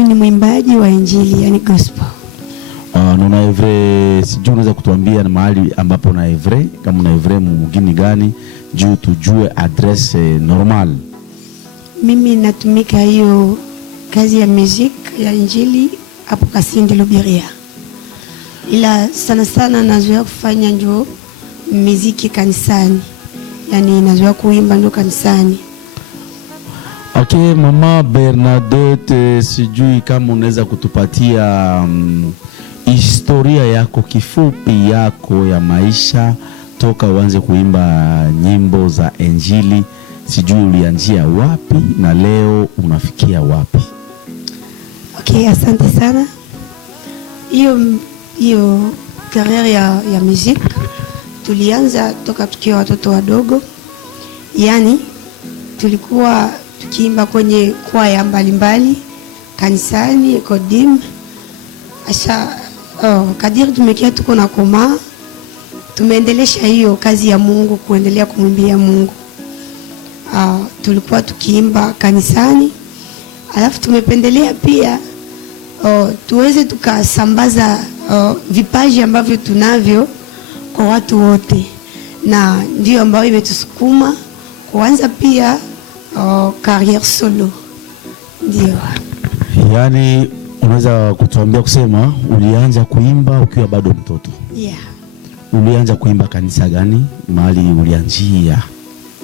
Mimi ni mwimbaji wa injili, yani gospel. Una evre, sijui unaweza kutuambia na mahali ambapo una evre, kama una evre mgini gani, juu tujue adresse normal. Mimi natumika hiyo kazi ya music ya injili hapo Kasindi Lubiria. Ila sana sana nazoea kufanya njo muziki kanisani. Yani nazoea kuimba ndo kanisani. Okay, Mama Bernadette, sijui kama unaweza kutupatia historia yako kifupi yako ya maisha toka uanze kuimba nyimbo za injili. Sijui ulianzia wapi na leo unafikia wapi? Okay, asante sana. Hiyo career ya music tulianza toka tukiwa watoto wadogo. Yani tulikuwa tukiimba kwenye kwaya mbalimbali kanisani, Kodim. Kadiri tumekia tuko na koma, tumeendelesha hiyo kazi ya Mungu, kuendelea kumwimbia Mungu. Tulikuwa tukiimba kanisani, alafu tumependelea pia tuweze tukasambaza vipaji ambavyo tunavyo kwa watu wote, na ndio ambayo imetusukuma kuanza pia career solo. Ndio. Yani unaweza kutuambia kusema ulianza kuimba ukiwa bado mtoto? Yeah. Ulianza kuimba kanisa gani? Mahali ulianzia?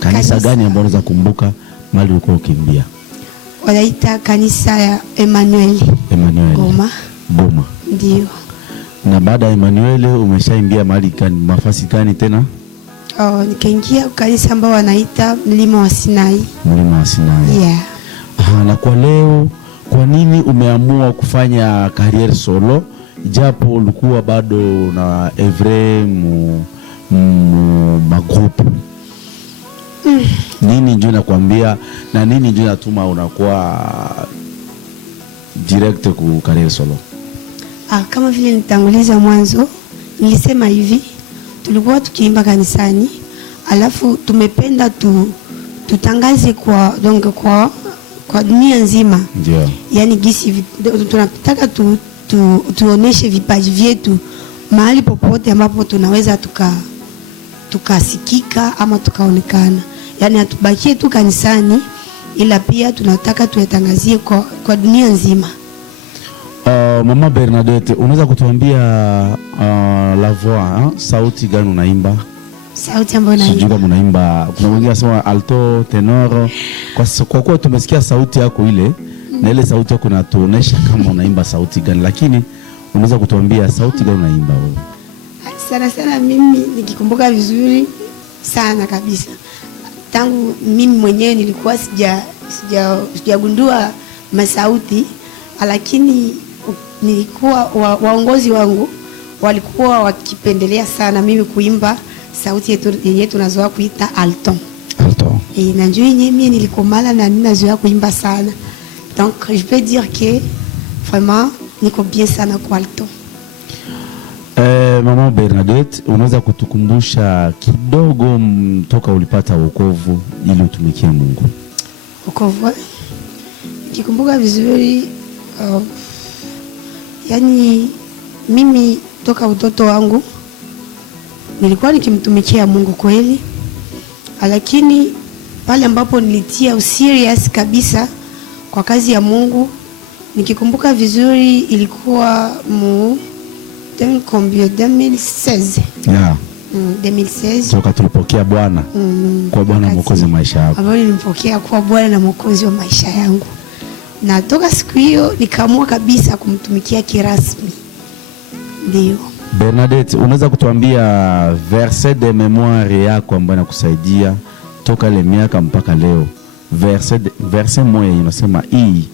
Kanisa gani ambao unaweza kumbuka mahali ulikuwa ukiimbia? Wanaita kanisa ya Emmanuel. Boma. Ndio. Na baada ya Emmanuel umeshaimbia mahali mafasi gani tena? Nikaingia kanisa ambao wanaita Mlima wa Sinai. Mlima wa Sinai. Yeah. Na kwa leo, kwa nini umeamua kufanya career solo japo ulikuwa bado na evre magrupu? Nini njoo nakwambia na nini njoo natuma unakuwa direct ku career solo? Kama vile nitanguliza mwanzo, nilisema hivi, tulikuwa tukiimba kanisani, alafu tumependa tutangaze kwa dunia nzima. Ndio. Yani gisi tunataka tuoneshe vipaji vyetu mahali popote ambapo tunaweza tukasikika ama tukaonekana. Yani hatubakie tu kanisani, ila pia tunataka tuyatangazie kwa dunia nzima. Mama Bernadette, unaweza kutuambia la voix, sauti gani unaimba? Sauti ambayo naimba. Sijui kama unaimba, kuna wengine wanasema alto, tenor. Kwa kuwa tumesikia sauti yako ile, na ile sauti yako inatuonesha kama unaimba sauti gani, lakini unaweza kutuambia sauti gani unaimba wewe? Sana mimi nikikumbuka vizuri sana kabisa. Tangu mimi mwenyewe nilikuwa sijagundua masauti, lakini nilikuwa waongozi wangu walikuwa wakipendelea sana mimi kuimba sauti yetu yenyewe tunazoea kuita alto. Na njoo mimi nilikomala na ninazoea kuimba sana. Donc je peux dire que vraiment niko bien sana kwa alto. Mama Bernadette, unaweza kutukumbusha kidogo toka ulipata wokovu ili utumikie Mungu? Wokovu? Nikikumbuka vizuri, yani mimi toka utoto wangu nilikuwa nikimtumikia Mungu kweli, lakini pale ambapo nilitia serious kabisa kwa kazi ya Mungu, nikikumbuka vizuri ilikuwa 2016. Yeah. 2016. Toka tulipokea Bwana kwa Bwana Mwokozi maisha yako. Ambapo nilimpokea kwa Bwana na Mwokozi wa maisha yangu. Na toka siku hiyo nikaamua kabisa kumtumikia kirasmi. Ndio. Bernadette, unaweza kutuambia verset de memoire yako ambayo inakusaidia toka ile miaka mpaka leo? Verset moja inasema hii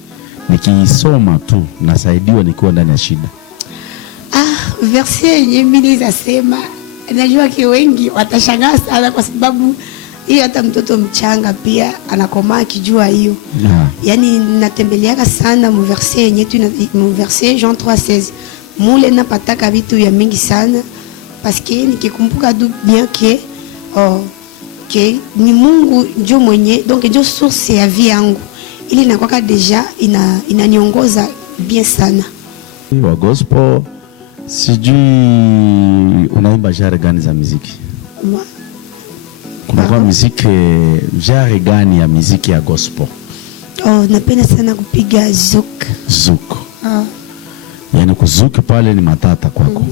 nikiisoma tu nasaidiwa nikiwa ndani ya shida. Verset yenyewe mimi nasema, najua wengi watashangaa sana kwa sababu hiyo hata mtoto mchanga pia anakomaa akijua hiyo. Yeah. Yani natembeleaka sana mu verset yenyewe mu verset Jean 3:16. Mule napataka vitu ya mingi sana parce que nikikumbuka bien que ni Mungu ndio mwenye, donc ndio source ya vie yangu. Ili nakwaka deja inaniongoza bien sana. Wa gospel, sijui unaimba genre gani za muziki? Kuna kwa muziki genre gani ya muziki ya gospel? Oh, napenda sana kupiga zouk. Zouk. Yaani kuzuki pale ni matata kwako.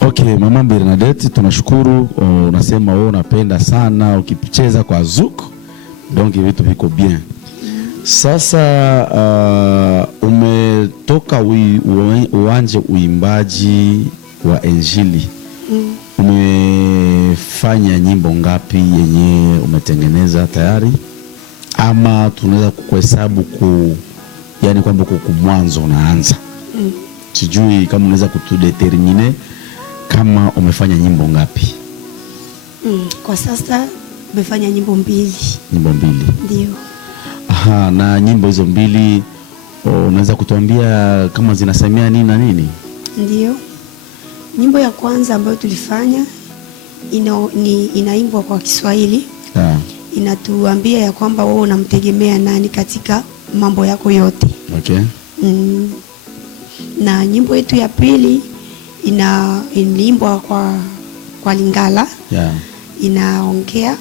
Okay, Mama Bernadette, tunashukuru. Unasema wewe unapenda sana ukicheza kwa zouk, donc vitu viko bien. Sasa umetoka uanje uimbaji wa Injili. Umefanya nyimbo ngapi yenye umetengeneza tayari? Ama tunaweza kuhesabu yani kwamba kwa mwanzo unaanza. Sijui kama unaweza kutudetermine kama umefanya nyimbo ngapi? Kwa sasa umefanya nyimbo 2. Nyimbo 2. Ndio. Aha, na nyimbo hizo 2 unaweza kutuambia kama zinasemea nini na nini? Ndio. Nyimbo ya kwanza ambayo tulifanya inaimbwa kwa Kiswahili. Inatuambia ya kwamba wewe unamtegemea nani katika mambo yako yote. Okay. Na nyimbo yetu ya pili iliimbwa kwa Lingala. Inaongea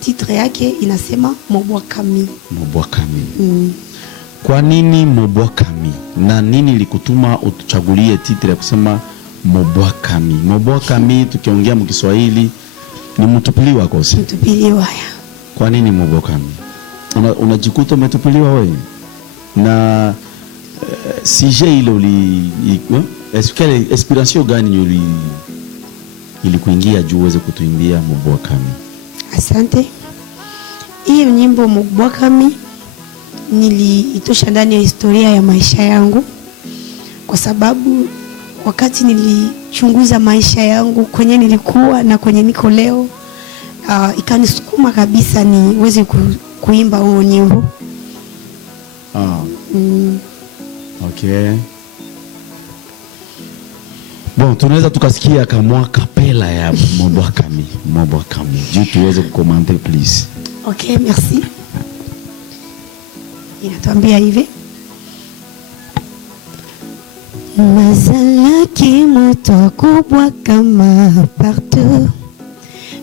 titre yake inasema Mobwakami. Mobwakami. Kwa nini Mobwakami? Na nini likutuma utuchagulie titre ya kusema Mobwakami? Mobwakami tukiongea mu Kiswahili ni mtupiliwa kosi. Mtupiliwa. Kwa nini Mobwakami? Unajikuta umetupiliwa wewe? Na sije ile quelle inspiration gani ilikuingia juu uweze kutuimbia Mobwakami? Asante. Hii nyimbo Mobwakami niliitosha ndani ya historia ya maisha yangu, kwa sababu wakati nilichunguza maisha yangu kwenye nilikuwa na kwenye niko leo, ikanisukuma kabisa niweze kuimba huo nyimbo. Okay. Bon, tunaweza tukasikia kama kapela ya Mobwakami. Mobwakami. Juu tuweze kukomante please. Okay, merci. Inatuambia hivi. Nazalaki moto kubwa kama partout.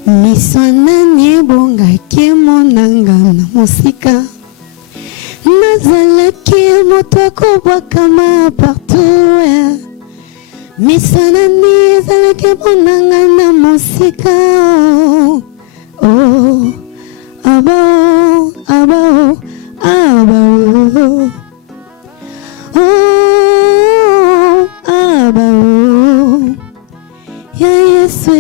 Misona nyebongaki monanga na musika. Nazalaki moto kubwa kama partout. Misona nyezalaki monanga na musika. Oh, abao, abao, abao. Oh, abao. Ya Yesu,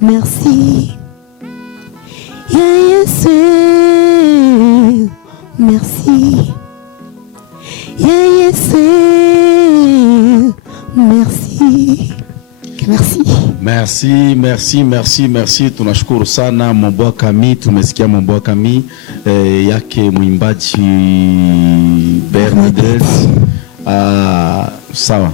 merci. Ya Yesu, merci. Ya Yesu, merci. Merci. Merci, merci, merci, merci. Tunashukuru sana Mobwakami. Tumesikia Mobwakami yake mwimbaji Bernadette. Sawa.